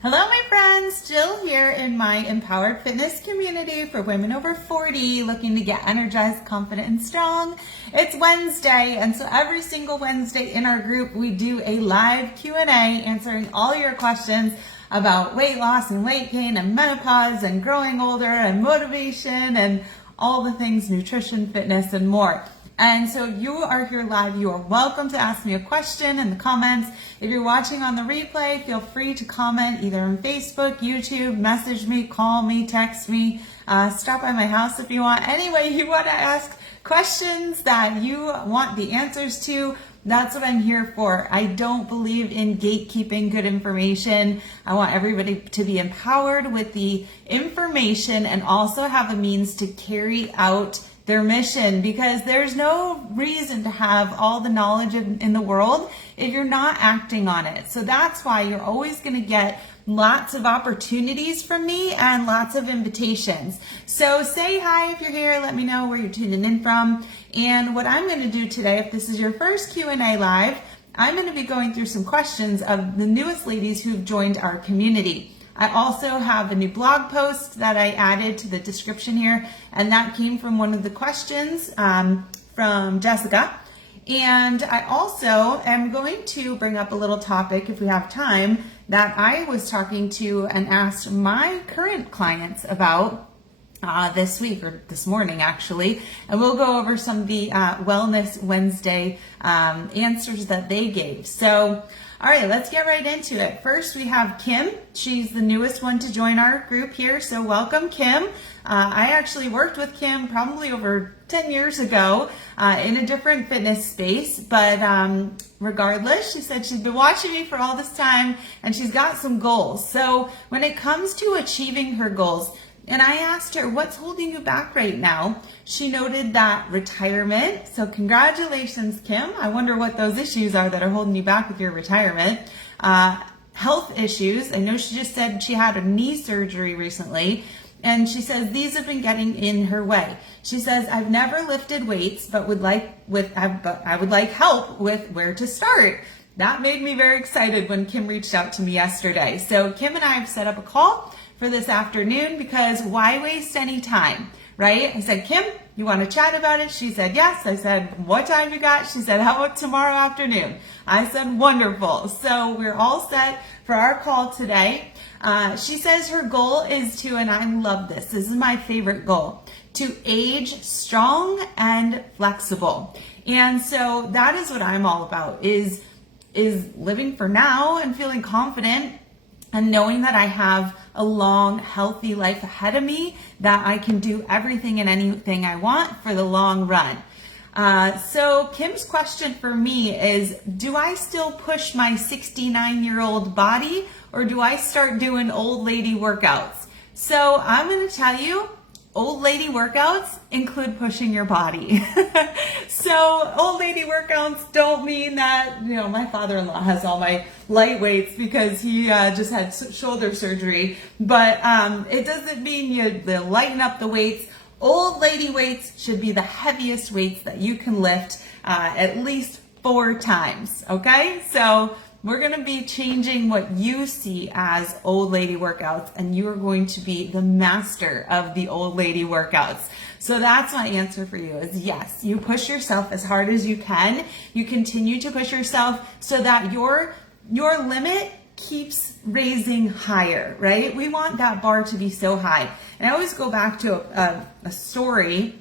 Hello, my friends. Jill here in my Empowered Fitness community for women over 40 looking to get energized, confident, and strong. It's Wednesday, and so every single Wednesday in our group, we do a live Q&A answering all your questions about weight loss and weight gain and menopause and growing older and motivation and all the things, nutrition, fitness, and more. And so you are here live. You are welcome to ask me a question in the comments. If you're watching on the replay, feel free to comment either on Facebook, YouTube, message me, call me, text me, stop by my house if you want. Anyway, you want to ask questions that you want the answers to. That's what I'm here for. I don't believe in gatekeeping good information. I want everybody to be empowered with the information and also have a means to carry out their mission, because there's no reason to have all the knowledge in the world if you're not acting on it. So that's why you're always going to get lots of opportunities from me and lots of invitations. So say hi if you're here. Let me know where you're tuning in from. And what I'm going to do today, if this is your first Q&A live, I'm going to be going through some questions of the newest ladies who've joined our community. I also have a new blog post that I added to the description here, and that came from one of the questions from Jessica. And I also am going to bring up a little topic, if we have time, that I was talking to and asked my current clients about this week, or this morning actually, and we'll go over some of the Wellness Wednesday answers that they gave. So, all right, let's get right into it. First, we have Kim. She's the newest one to join our group here, so welcome, Kim. I actually worked with Kim probably over 10 years ago in a different fitness space, but regardless, she said she's been watching me for all this time, and she's got some goals. So when it comes to achieving her goals, and I asked her, what's holding you back right now? She noted that retirement. So congratulations, Kim. I wonder what those issues are that are holding you back with your retirement. Health issues. I know she just said she had a knee surgery recently. And she says these have been getting in her way. She says, I've never lifted weights, but I would like help with where to start. That made me very excited when Kim reached out to me yesterday. So Kim and I have set up a call for this afternoon, because why waste any time, right? I said, Kim, you want to chat about it? She said, yes. I said, what time you got? She said, how about tomorrow afternoon? I said, wonderful. So we're all set for our call today. She says her goal is to, and I love this, this is my favorite goal, to age strong and flexible. And so that is what I'm all about, is living for now and feeling confident and knowing that I have a long, healthy life ahead of me, that I can do everything and anything I want for the long run. So Kim's question for me is, do I still push my 69-year-old body, or do I start doing old lady workouts? So I'm going to tell you, old lady workouts include pushing your body. So old lady workouts don't mean that, my father-in-law has all my light weights because he just had shoulder surgery, but it doesn't mean you lighten up the weights. Old lady weights should be the heaviest weights that you can lift at least 4 times, okay? So we're going to be changing what you see as old lady workouts, and you are going to be the master of the old lady workouts. So that's my answer for you is yes, you push yourself as hard as you can. You continue to push yourself so that your limit keeps raising higher, right? We want that bar to be so high. And I always go back to a story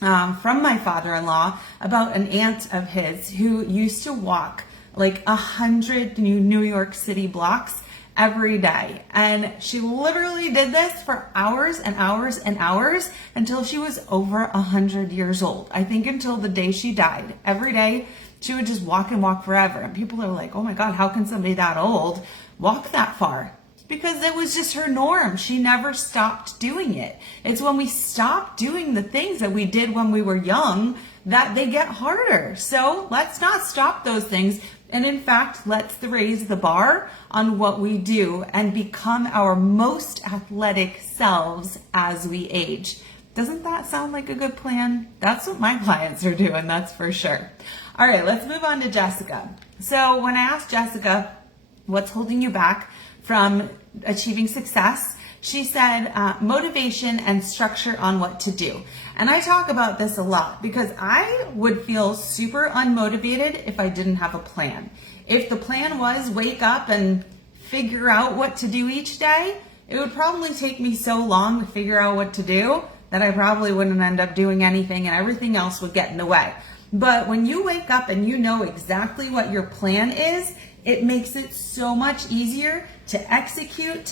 from my father-in-law about an aunt of his who used to walk like 100 New York City blocks every day. And she literally did this for hours and hours and hours until she was over 100 years old. I think until the day she died. Every day she would just walk and walk forever. And people are like, oh my God, how can somebody that old walk that far? Because it was just her norm. She never stopped doing it. It's when we stop doing the things that we did when we were young that they get harder. So let's not stop those things. And in fact, let's raise the bar on what we do and become our most athletic selves as we age. Doesn't that sound like a good plan? That's what my clients are doing, that's for sure. All right, let's move on to Jessica. So when I asked Jessica, what's holding you back from Achieving Success. She said, motivation and structure on what to do. And I talk about this a lot because I would feel super unmotivated if I didn't have a plan. If the plan was wake up and figure out what to do each day, it would probably take me so long to figure out what to do that I probably wouldn't end up doing anything and everything else would get in the way. But when you wake up and you know exactly what your plan is, it makes it so much easier to execute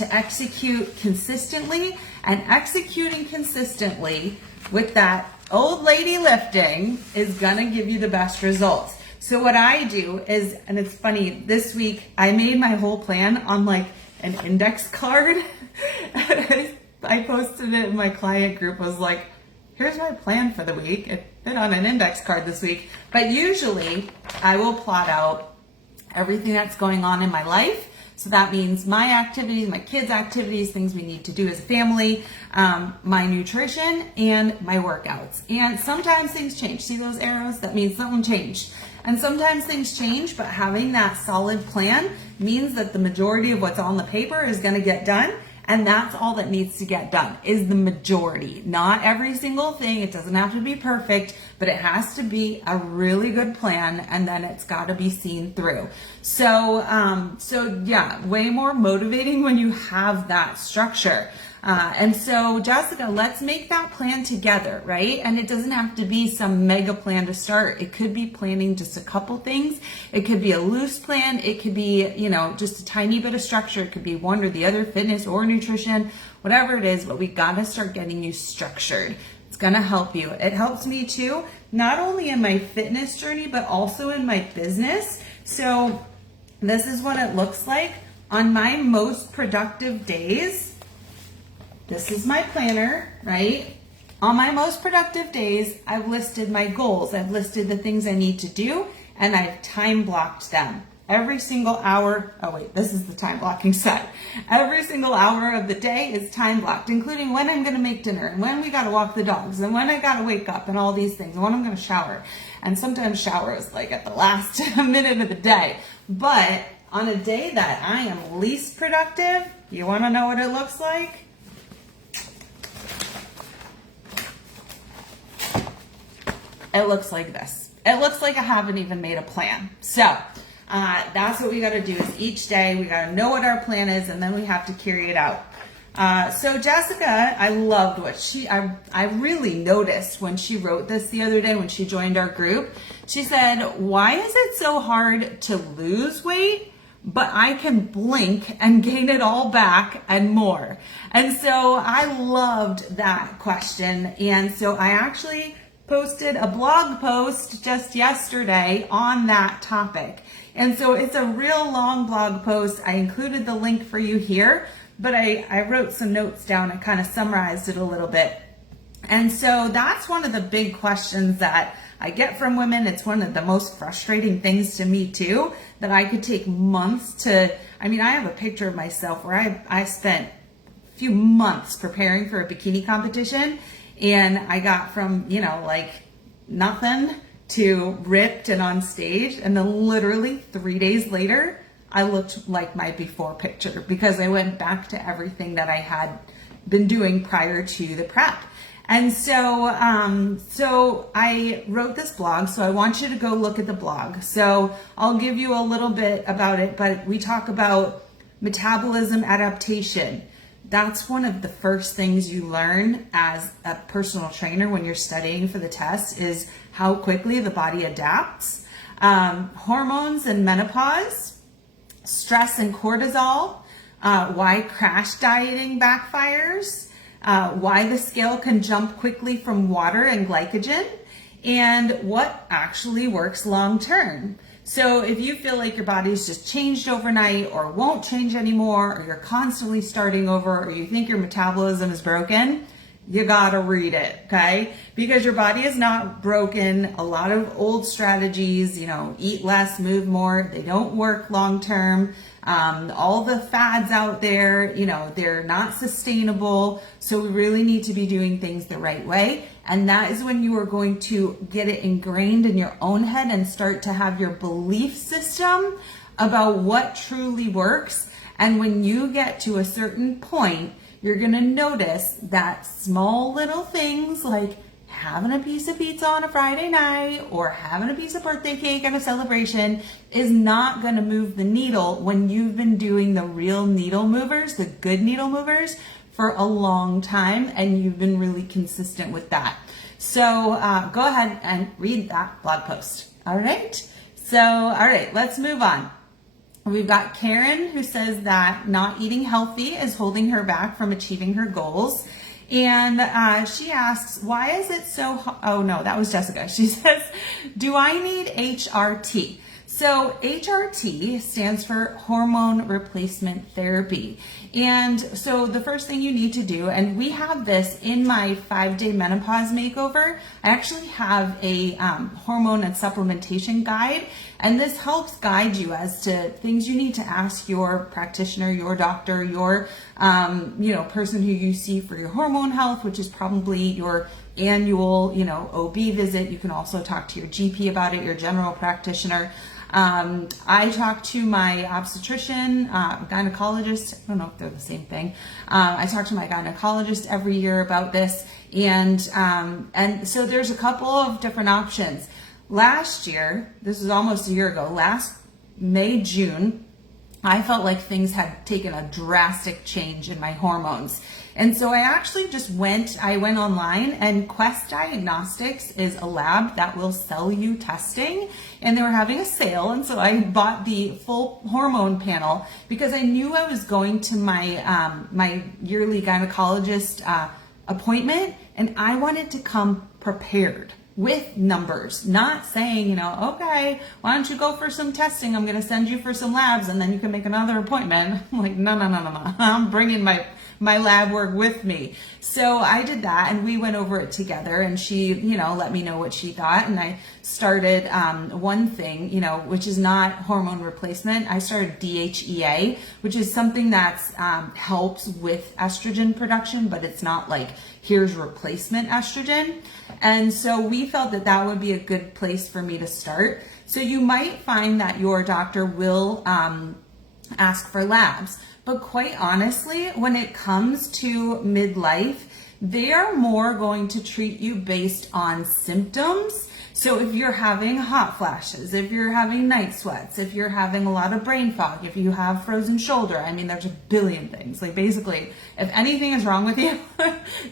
consistently, and executing consistently with that old lady lifting is gonna give you the best results. So what I do is, and it's funny, this week I made my whole plan on like an index card. I posted it in my client group. I was like, here's my plan for the week. It fit on an index card this week. But usually I will plot out everything that's going on in my life. So that means my activities, my kids' activities, things we need to do as a family, my nutrition, and my workouts. And sometimes things change. See those arrows? That means something changed. And sometimes things change, but having that solid plan means that the majority of what's on the paper is going to get done. And that's all that needs to get done, is the majority. Not every single thing. It doesn't have to be perfect, but it has to be a really good plan, and then it's got to be seen through. So yeah, way more motivating when you have that structure. And so, Jessica, let's make that plan together, right? And it doesn't have to be some mega plan to start. It could be planning just a couple things. It could be a loose plan. It could be, just a tiny bit of structure. It could be one or the other, fitness or nutrition, whatever it is, but we got to start getting you structured. It's going to help you. It helps me too, not only in my fitness journey, but also in my business. So this is what it looks like on my most productive days. This is my planner, right? On my most productive days, I've listed my goals. I've listed the things I need to do, and I've time blocked them. Every single hour, this is the time blocking set. Every single hour of the day is time blocked, including when I'm gonna make dinner, and when we gotta walk the dogs, and when I gotta wake up, and all these things, and when I'm gonna shower. And sometimes shower is like at the last minute of the day. But on a day that I am least productive, you wanna know what it looks like? It looks like this. It looks like I haven't even made a plan. So that's what we got to do is each day we got to know what our plan is, and then we have to carry it out. So Jessica, I loved what I really noticed when she wrote this the other day when she joined our group. She said, why is it so hard to lose weight, but I can blink and gain it all back and more? And so I loved that question. And so I actually posted a blog post just yesterday on that topic. And so it's a real long blog post. I included the link for you here, but I wrote some notes down and kind of summarized it a little bit. And so that's one of the big questions that I get from women. It's one of the most frustrating things to me too, that I could take months to, I have a picture of myself where I spent a few months preparing for a bikini competition. And I got from, like nothing to ripped and on stage. And then literally 3 days later, I looked like my before picture because I went back to everything that I had been doing prior to the prep. And so I wrote this blog. So I want you to go look at the blog. So I'll give you a little bit about it, but we talk about metabolism adaptation. That's one of the first things you learn as a personal trainer when you're studying for the test is how quickly the body adapts. Hormones and menopause, stress and cortisol, why crash dieting backfires, why the scale can jump quickly from water and glycogen, and what actually works long term. So if you feel like your body's just changed overnight or won't change anymore, or you're constantly starting over, or you think your metabolism is broken, you gotta read it, okay? Because your body is not broken. A lot of old strategies, eat less, move more, they don't work long term. All the fads out there, they're not sustainable. So we really need to be doing things the right way. And that is when you are going to get it ingrained in your own head and start to have your belief system about what truly works. And when you get to a certain point, you're going to notice that small little things like having a piece of pizza on a Friday night or having a piece of birthday cake at a celebration is not going to move the needle when you've been doing the real needle movers, the good needle movers, for a long time, and you've been really consistent with that. So go ahead and read that blog post. All right. So, all right, let's move on. We've got Karen, who says that not eating healthy is holding her back from achieving her goals. And she asks, why is it so, oh no, that was Jessica. She says, do I need HRT? So HRT stands for hormone replacement therapy. And so the first thing you need to do, and we have this in my 5-day menopause makeover, I actually have a hormone and supplementation guide, and this helps guide you as to things you need to ask your practitioner, your doctor, your person who you see for your hormone health, which is probably your annual, OB visit. You can also talk to your GP about it, your general practitioner. I talk to my obstetrician, gynecologist. I don't know if they're the same thing. I talk to my gynecologist every year about this. And so there's a couple of different options. Last year, this was almost a year ago, last May, June, I felt like things had taken a drastic change in my hormones. And so I actually just went online, and Quest Diagnostics is a lab that will sell you testing, and they were having a sale. And so I bought the full hormone panel because I knew I was going to my, my yearly gynecologist appointment, and I wanted to come prepared with numbers, not saying, okay, why don't you go for some testing? I'm going to send you for some labs and then you can make another appointment. I'm like, no. I'm bringing my lab work with me. So I did that, and we went over it together, and she, let me know what she thought. And I started one thing, which is not hormone replacement. I started DHEA, which is something that's helps with estrogen production, but it's not like here's replacement estrogen. And so we felt that that would be a good place for me to start. So you might find that your doctor will ask for labs. But quite honestly, when it comes to midlife, they are more going to treat you based on symptoms. So if you're having hot flashes, if you're having night sweats, if you're having a lot of brain fog, if you have frozen shoulder, there's a billion things. Like basically, if anything is wrong with you,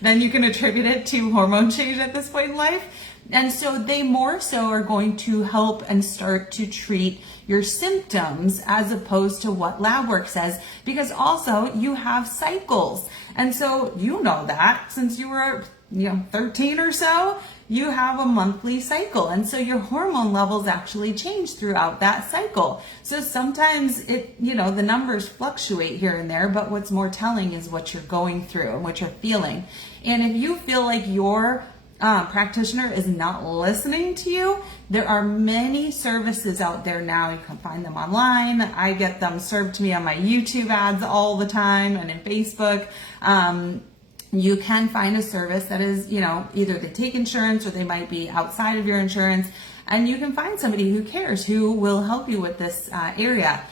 then you can attribute it to hormone change at this point in life. And so they more so are going to help and start to treat your symptoms as opposed to what lab work says, because also you have cycles. And so that since you were 13 or so, you have a monthly cycle. And so your hormone levels actually change throughout that cycle. So sometimes the numbers fluctuate here and there, but what's more telling is what you're going through and what you're feeling. And if you feel like your practitioner is not listening to you, there are many services out there now. You can find them online. I get them served to me on my YouTube ads all the time and in Facebook. You can find a service that is, either they take insurance or they might be outside of your insurance, and you can find somebody who cares, who will help you with this area.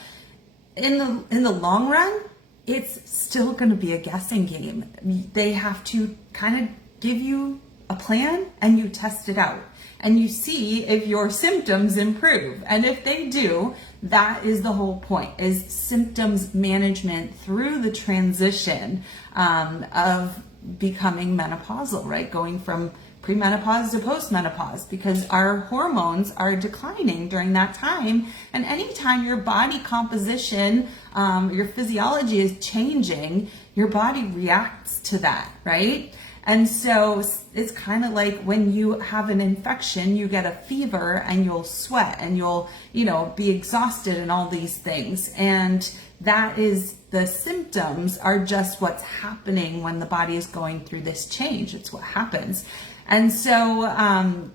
In the long run, it's still going to be a guessing game. They have to kind of give you a plan, and you test it out, and you see if your symptoms improve. And if they do, that is the whole point, is symptoms management through the transition of becoming menopausal, right? Going from premenopause to postmenopause, because our hormones are declining during that time. And anytime your body composition, your physiology is changing, your body reacts to that, right? And so it's kind of like when you have an infection, you get a fever and you'll sweat and you'll, be exhausted and all these things. And that is, the symptoms are just what's happening when the body is going through this change. It's what happens. And so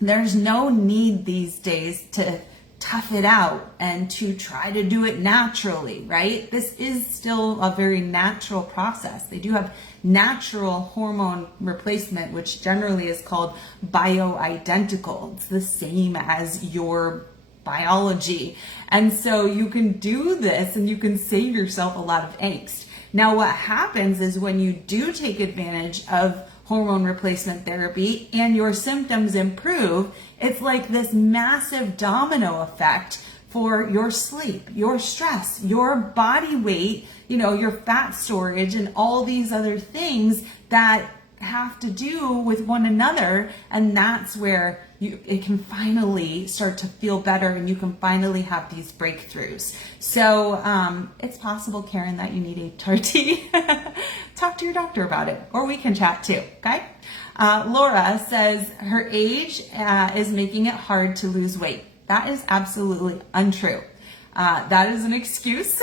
there's no need these days to tough it out and to try to do it naturally, right? This is still a very natural process. They do have natural hormone replacement, which generally is called bioidentical. It's the same as your biology. And so you can do this and you can save yourself a lot of angst. Now, what happens is when you do take advantage of hormone replacement therapy and your symptoms improve, it's like this massive domino effect for your sleep, your stress, your body weight, your fat storage, and all these other things that have to do with one another. And that's where it can finally start to feel better and you can finally have these breakthroughs. So it's possible, Karen, that you need a HRT. Talk to your doctor about it, or we can chat too, okay? Laura says her age is making it hard to lose weight. That is absolutely untrue. That is an excuse.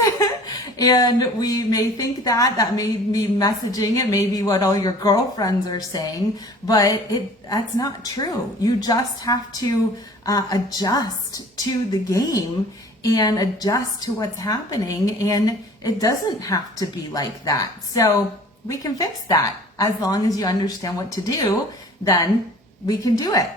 And we may think that may be messaging. It may be what all your girlfriends are saying, but that's not true. You just have to adjust to the game and adjust to what's happening. And it doesn't have to be like that. So we can fix that. As long as you understand what to do, then we can do it.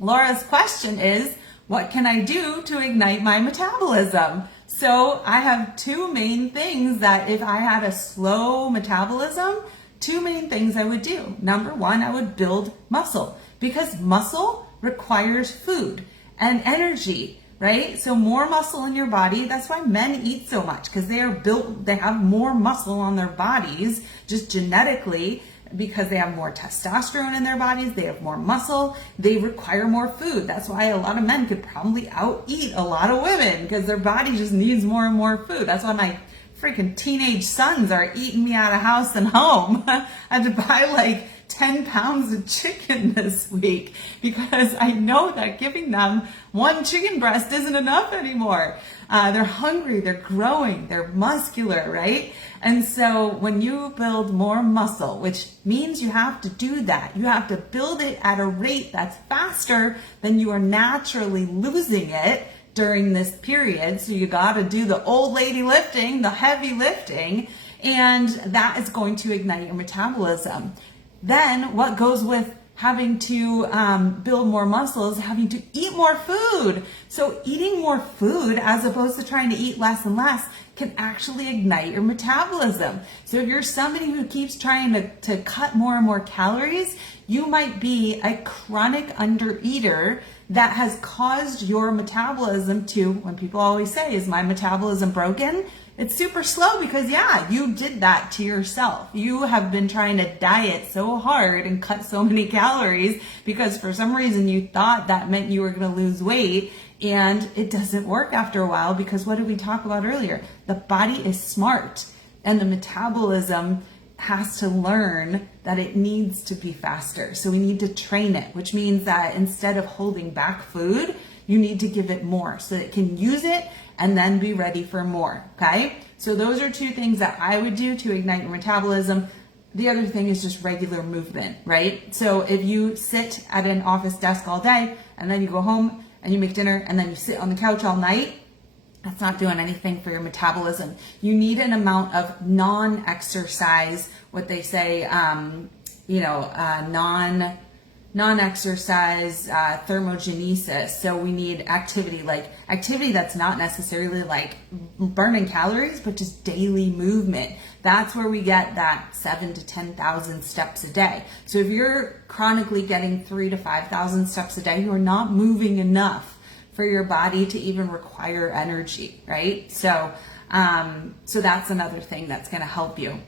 Laura's question is, what can I do to ignite my metabolism? So I have two main things that if I had a slow metabolism, two main things I would do. Number one, I would build muscle, because muscle requires food and energy, right? So more muscle in your body. That's why men eat so much, because they have more muscle on their bodies just genetically, because they have more testosterone in their bodies, they have more muscle, they require more food. That's why a lot of men could probably out-eat a lot of women, because their body just needs more and more food. That's why my freaking teenage sons are eating me out of house and home. I had to buy like 10 pounds of chicken this week, because I know that giving them one chicken breast isn't enough anymore. They're hungry, they're growing, they're muscular, right? And so when you build more muscle, which means you have to do that, you have to build it at a rate that's faster than you are naturally losing it during this period. So you got to do the old lady lifting, the heavy lifting, and that is going to ignite your metabolism. Then what goes with having to build more muscles, having to eat more food. So eating more food, as opposed to trying to eat less and less, can actually ignite your metabolism. So if you're somebody who keeps trying to cut more and more calories, you might be a chronic undereater that has caused your metabolism to, when people always say, is my metabolism broken? It's super slow, because you did that to yourself. You have been trying to diet so hard and cut so many calories because for some reason you thought that meant you were going to lose weight, and it doesn't work after a while, because what did we talk about earlier? The body is smart, and the metabolism has to learn that it needs to be faster. So we need to train it, which means that instead of holding back food, you need to give it more so that it can use it and then be ready for more, okay? So those are two things that I would do to ignite your metabolism. The other thing is just regular movement, right? So if you sit at an office desk all day and then you go home and you make dinner and then you sit on the couch all night, that's not doing anything for your metabolism. You need an amount of non-exercise, what they say, non-exercise thermogenesis. So we need activity that's not necessarily like burning calories, but just daily movement. That's where we get that 7,000 to 10,000 steps a day. So if you're chronically getting 3,000 to 5,000 steps a day, you are not moving enough for your body to even require energy, right? So that's another thing that's going to help you.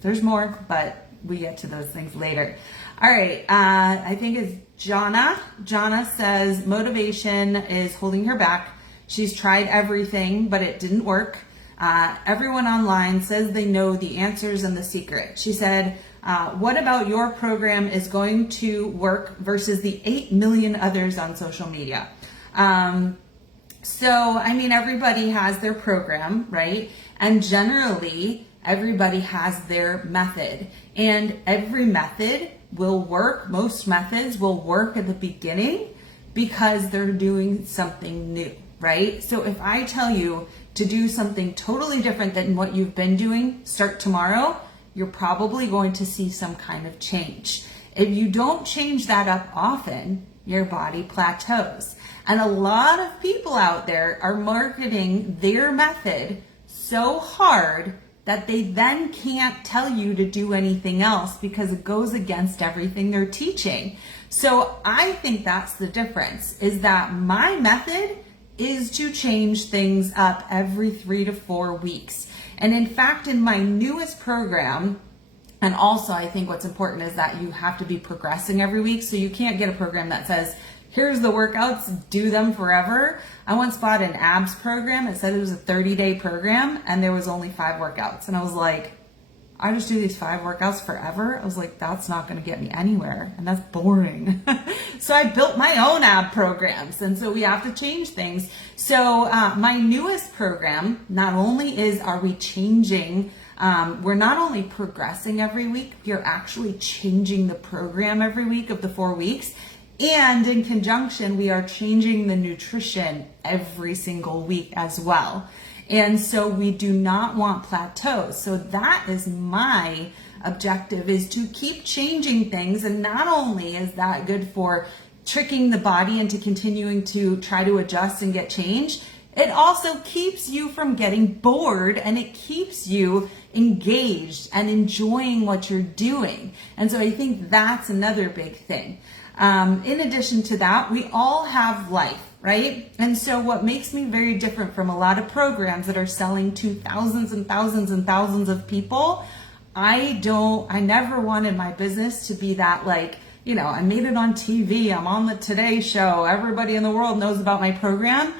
There's more, but we get to those things later. All right, I think it's Jonna. Jonna says motivation is holding her back. She's tried everything, but it didn't work. Everyone online says they know the answers and the secret. She said, what about your program is going to work versus the 8 million others on social media? Everybody has their program, right? And generally, everybody has their method. And every method will work. Most methods will work at the beginning because they're doing something new, right? So if I tell you to do something totally different than what you've been doing, start tomorrow, you're probably going to see some kind of change. If you don't change that up often, your body plateaus. And a lot of people out there are marketing their method so hard that they then can't tell you to do anything else because it goes against everything they're teaching. So I think that's the difference, is that my method is to change things up every 3 to 4 weeks. And in fact, in my newest program, and also I think what's important is that you have to be progressing every week. So you can't get a program that says, here's the workouts, do them forever. I once bought an abs program. It said it was a 30-day program and there was only 5 workouts. And I was like, I just do these 5 workouts forever. I was like, that's not going to get me anywhere. And that's boring. So I built my own ab programs. And so we have to change things. So my newest program, not only are we changing, we're not only progressing every week, we're actually changing the program every week of the 4 weeks. And in conjunction, we are changing the nutrition every single week as well. And so we do not want plateaus. So that is my objective, is to keep changing things. And not only is that good for tricking the body into continuing to try to adjust and get change, it also keeps you from getting bored and it keeps you engaged and enjoying what you're doing. And so I think that's another big thing. In addition to that, we all have life, right? And so what makes me very different from a lot of programs that are selling to thousands and thousands and thousands of people, I never wanted my business to be that, like, you know, I made it on TV, I'm on the Today Show, everybody in the world knows about my program.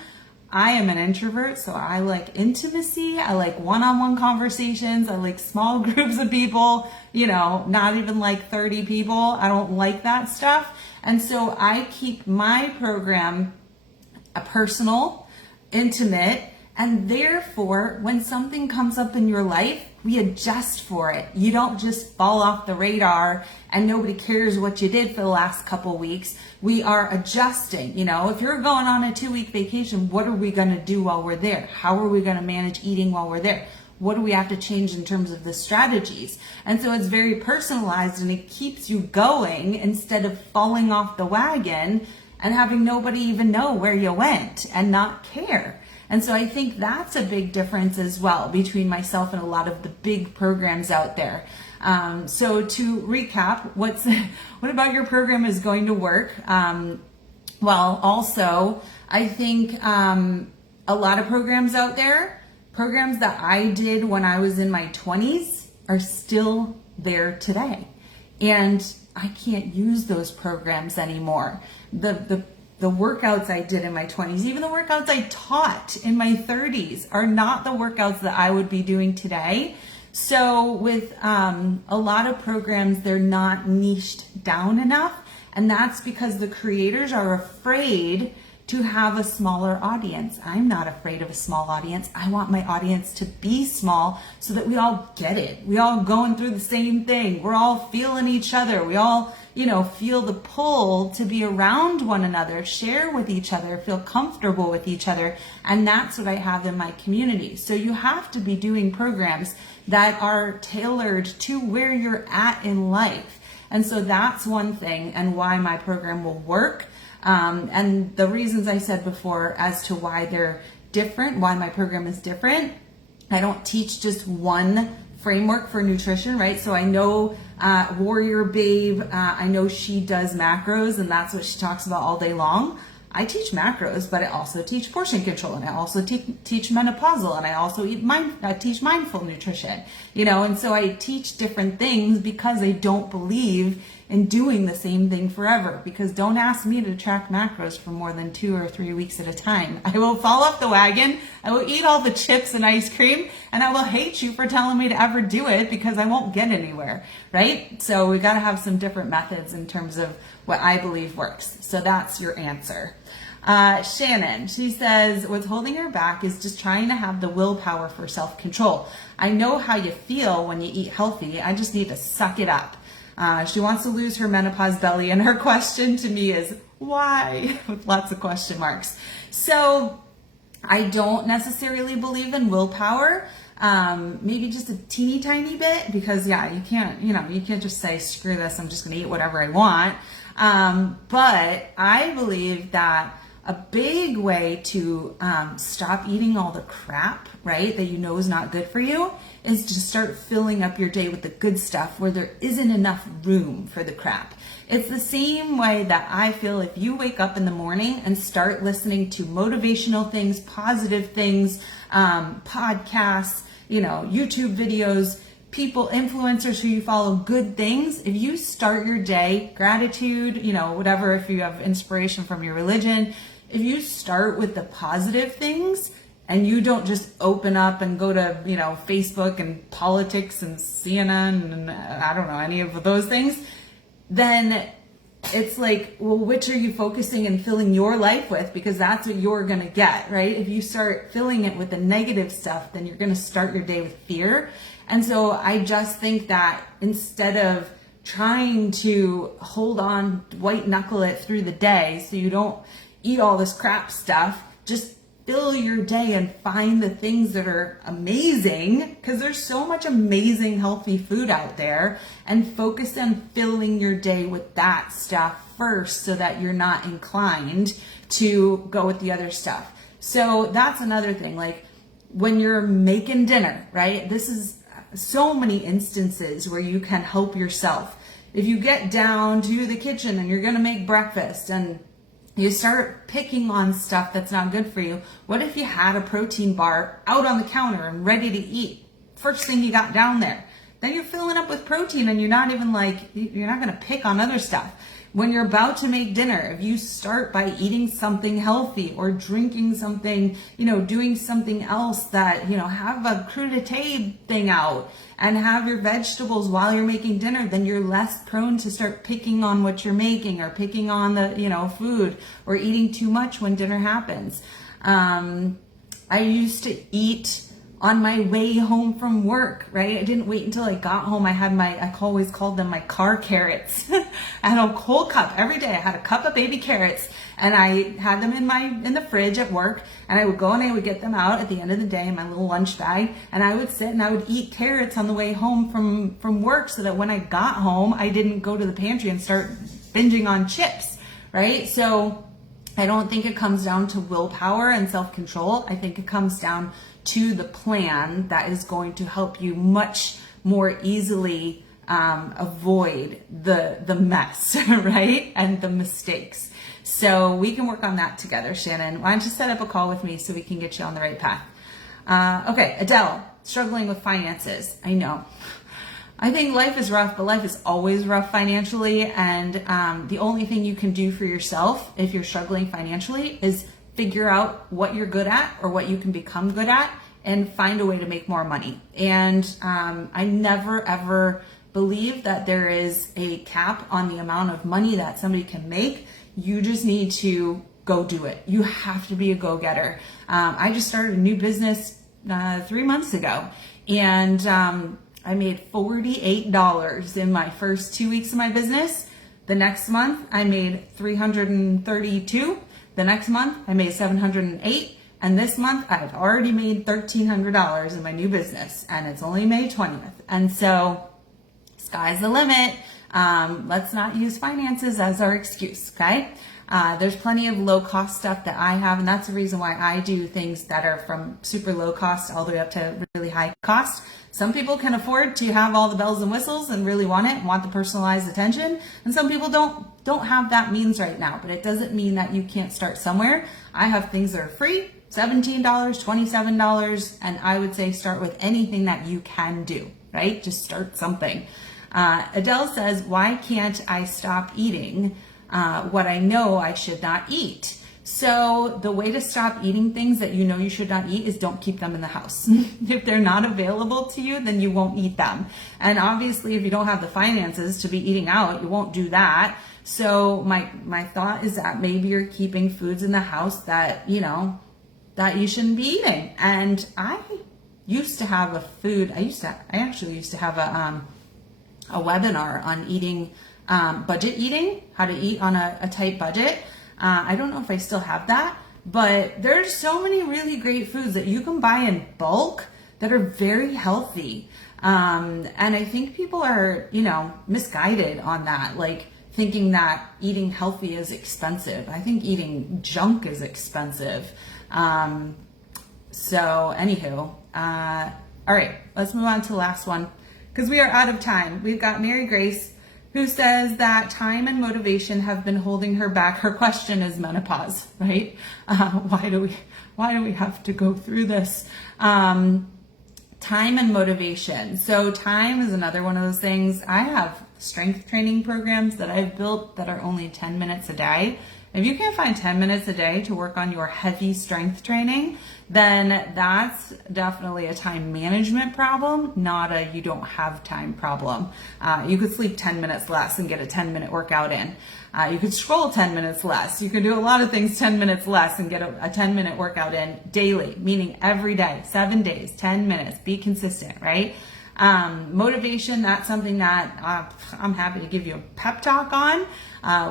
I am an introvert, so I like intimacy. I like one-on-one conversations. I like small groups of people, you know, not even like 30 people. I don't like that stuff. And so I keep my program personal, intimate, and therefore when something comes up in your life, we adjust for it. You don't just fall off the radar and nobody cares what you did for the last couple weeks. We are adjusting. You know, if you're going on a 2-week vacation, what are we going to do while we're there? How are we going to manage eating while we're there? What do we have to change in terms of the strategies? And so it's very personalized and it keeps you going instead of falling off the wagon and having nobody even know where you went and not care. And so I think that's a big difference as well between myself and a lot of the big programs out there. So to recap, what about your program is going to work? Well, also, I think a lot of programs out there, programs that I did when I was in my 20s are still there today. And I can't use those programs anymore. The workouts I did in my 20s, even the workouts I taught in my 30s are not the workouts that I would be doing today. So with a lot of programs, they're not niched down enough. And that's because the creators are afraid to have a smaller audience. I'm not afraid of a small audience. I want my audience to be small so that we all get it. We all going through the same thing. We're all feeling each other. We all, you know, feel the pull to be around one another, share with each other, feel comfortable with each other. And that's what I have in my community. So you have to be doing programs that are tailored to where you're at in life. And so that's one thing and why my program will work. And the reasons I said before as to why they're different, why my program is different, I don't teach just one framework for nutrition, right? So I know Warrior Babe, I know she does macros and that's what she talks about all day long. I teach macros, but I also teach portion control and I also teach menopausal and I also teach mindful nutrition, you know, and so I teach different things because I don't believe in doing the same thing forever, because don't ask me to track macros for more than 2 or 3 weeks at a time. I will fall off the wagon. I will eat all the chips and ice cream and I will hate you for telling me to ever do it because I won't get anywhere, right? So we got to have some different methods in terms of what I believe works. So that's your answer. Shannon, she says, what's holding her back is just trying to have the willpower for self-control. I know how you feel when you eat healthy. I just need to suck it up. She wants to lose her menopause belly, and her question to me is, why? With lots of question marks. So I don't necessarily believe in willpower. Maybe just a teeny tiny bit, because you can't just say, screw this, I'm just going to eat whatever I want. But I believe that a big way to stop eating all the crap, right, that you know is not good for you, is to start filling up your day with the good stuff where there isn't enough room for the crap. It's the same way that I feel if you wake up in the morning and start listening to motivational things, positive things, podcasts, YouTube videos, people, influencers who you follow, good things. If you start your day, gratitude, whatever, if you have inspiration from your religion, if you start with the positive things and you don't just open up and go to, Facebook and politics and CNN and I don't know, any of those things, then it's like, well, which are you focusing and filling your life with? Because that's what you're going to get, right? If you start filling it with the negative stuff, then you're going to start your day with fear. And so I just think that instead of trying to hold on, white knuckle it through the day so you don't eat all this crap stuff, just fill your day and find the things that are amazing, because there's so much amazing healthy food out there, and focus on filling your day with that stuff first so that you're not inclined to go with the other stuff. So that's another thing, like when you're making dinner, right? This is so many instances where you can help yourself. If you get down to the kitchen and you're going to make breakfast and you start picking on stuff that's not good for you, what if you had a protein bar out on the counter and ready to eat? First thing you got down there. Then you're filling up with protein and you're not going to pick on other stuff. When you're about to make dinner, if you start by eating something healthy or drinking something, doing something else that, have a crudité thing out and have your vegetables while you're making dinner, then you're less prone to start picking on what you're making or picking on the, food or eating too much when dinner happens. I used to eat on my way home from work, right? I didn't wait until I got home. I always called them my car carrots. I had a whole cup every day. I had a cup of baby carrots and I had them in the fridge at work, and I would go and I would get them out at the end of the day in my little lunch bag, and I would sit and I would eat carrots on the way home from work so that when I got home, I didn't go to the pantry and start binging on chips, right? So I don't think it comes down to willpower and self-control. I think it comes down to the plan that is going to help you much more easily avoid the mess, right? And the mistakes. So we can work on that together, Shannon. Why don't you set up a call with me so we can get you on the right path? Okay, Adele, struggling with finances. I know. I think life is rough, but life is always rough financially. And the only thing you can do for yourself if you're struggling financially is figure out what you're good at or what you can become good at and find a way to make more money. And I never, ever believe that there is a cap on the amount of money that somebody can make. You just need to go do it. You have to be a go-getter. I just started a new business 3 months ago, and I made $48 in my first 2 weeks of my business. The next month, I made $332. The next month, I made $708. And this month, I've already made $1,300 in my new business, and it's only May 20th. And so, sky's the limit. Let's not use finances as our excuse, okay? There's plenty of low cost stuff that I have, and that's the reason why I do things that are from super low cost all the way up to really high cost. Some people can afford to have all the bells and whistles and really want it and want the personalized attention, and some people don't have that means right now, but it doesn't mean that you can't start somewhere. I have things that are free, $17, $27, and I would say start with anything that you can do, right? Just start something. Adele says, why can't I stop eating what I know I should not eat? So the way to stop eating things that you know you should not eat is don't keep them in the house. If they're not available to you, then you won't eat them. And obviously, if you don't have the finances to be eating out, you won't do that. So my thought is that maybe you're keeping foods in the house that, that you shouldn't be eating. And I used to have I actually used to have a webinar on eating, budget eating, how to eat on a tight budget. I don't know if I still have that, but there's so many really great foods that you can buy in bulk that are very healthy. And I think people are, misguided on that. Like thinking that eating healthy is expensive. I think eating junk is expensive. So anywho, all right, let's move on to the last one because we are out of time. We've got Mary Grace, who says that time and motivation have been holding her back. Her question is menopause, right? Why do we have to go through this? Time and motivation. So time is another one of those things. I have strength training programs that I've built that are only 10 minutes a day. If you can't find 10 minutes a day to work on your heavy strength training, then that's definitely a time management problem, not a you don't have time problem. You could sleep 10 minutes less and get a 10-minute workout in. You could scroll 10 minutes less. You could do a lot of things 10 minutes less and get a 10-minute workout in daily, meaning every day, 7 days, 10 minutes. Be consistent, right? Motivation, that's something that I'm happy to give you a pep talk on.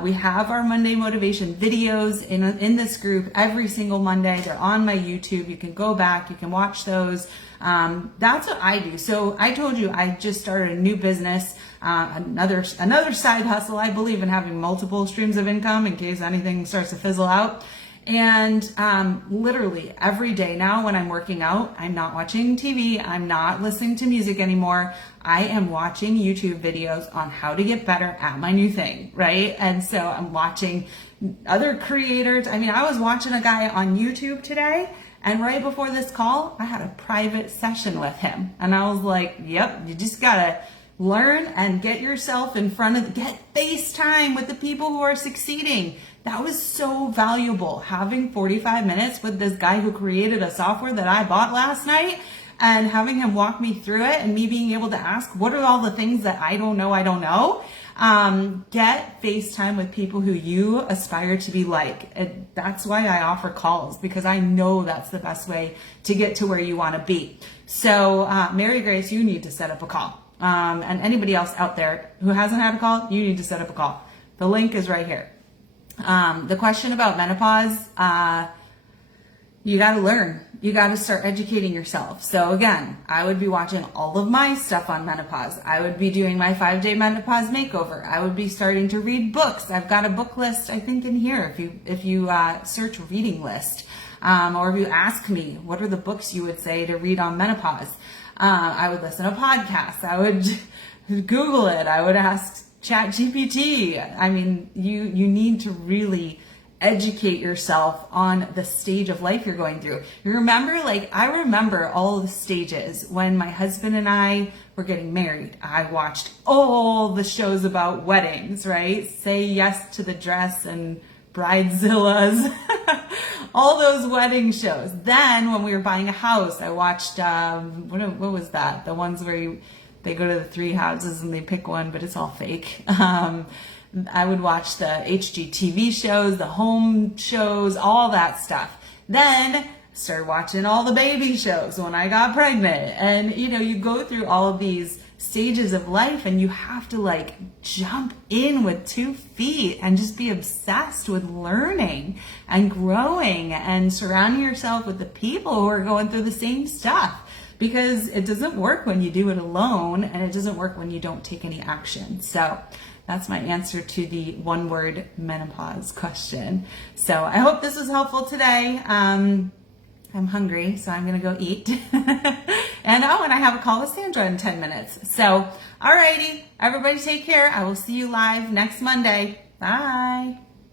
We have our Monday motivation videos in this group every single Monday. They're on my YouTube. You can go back, you can watch those. That's what I do. So I told you I just started a new business, another side hustle. I believe in having multiple streams of income in case anything starts to fizzle out. And literally every day now when I'm working out, I'm not watching TV, I'm not listening to music anymore. I am watching YouTube videos on how to get better at my new thing, right? And so I'm watching other creators. I mean, I was watching a guy on YouTube today, and right before this call, I had a private session with him. And I was like, yep, you just gotta learn and get yourself in front of, get FaceTime with the people who are succeeding. That was so valuable, having 45 minutes with this guy who created a software that I bought last night and having him walk me through it and me being able to ask, what are all the things that I don't know? Get FaceTime with people who you aspire to be like. That's why I offer calls, because I know that's the best way to get to where you want to be. So Mary Grace, you need to set up a call. And anybody else out there who hasn't had a call, you need to set up a call. The link is right here. The question about menopause, you got to learn. You got to start educating yourself. So again, I would be watching all of my stuff on menopause. I would be doing my 5-day menopause makeover. I would be starting to read books. I've got a book list, I think, in here. If you search reading list, or if you ask me, what are the books you would say to read on menopause? I would listen to podcasts. I would Google it. I would ask ChatGPT. I mean, you need to really educate yourself on the stage of life you're going through. You remember, I remember all the stages when my husband and I were getting married. I watched all the shows about weddings, right? Say Yes to the Dress and Bridezillas, all those wedding shows. Then when we were buying a house, I watched, what was that? The ones where they go to the 3 houses and they pick one, but it's all fake. I would watch the HGTV shows, the home shows, all that stuff. Then started watching all the baby shows when I got pregnant. And, you go through all of these stages of life and you have to jump in with 2 feet and just be obsessed with learning and growing and surrounding yourself with the people who are going through the same stuff. Because it doesn't work when you do it alone, and it doesn't work when you don't take any action. So that's my answer to the one-word menopause question. So I hope this was helpful today. I'm hungry, so I'm going to go eat. And I have a call with Sandra in 10 minutes. So, alrighty, everybody take care. I will see you live next Monday. Bye.